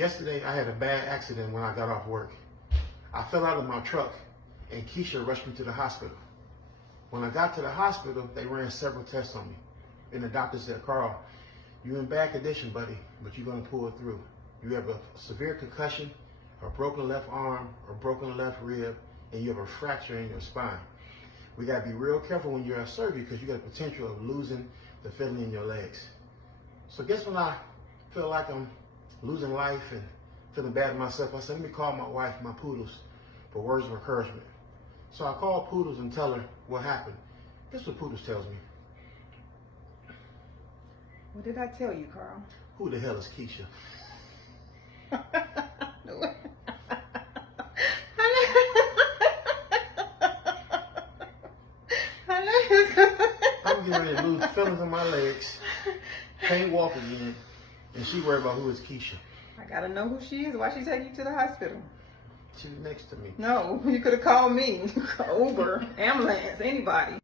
Yesterday, I had a bad accident when I got off work. I fell out of my truck and Keisha rushed me to the hospital. When I got to the hospital, they ran several tests on me. And the doctor said, Carl, you're in bad condition, buddy, but you're going to pull it through. You have a severe concussion, a broken left arm, a broken left rib, and you have a fracture in your spine. We got to be real careful when you're at surgery because you got the potential of losing the feeling in your legs. So guess when I feel like I'm losing life and feeling bad at myself, I said, let me call my wife, my Poodles, for words of encouragement. So I called Poodles and tell her what happened. Guess what Poodles tells me? What did I tell you, Carl? Who the hell is Keisha? I'm getting ready to lose feelings in my legs, can't walk again, and she worried about who is Keisha. I gotta know who she is. Why she take you to the hospital? She's next to me. No, you could have called me. Uber, ambulance, anybody.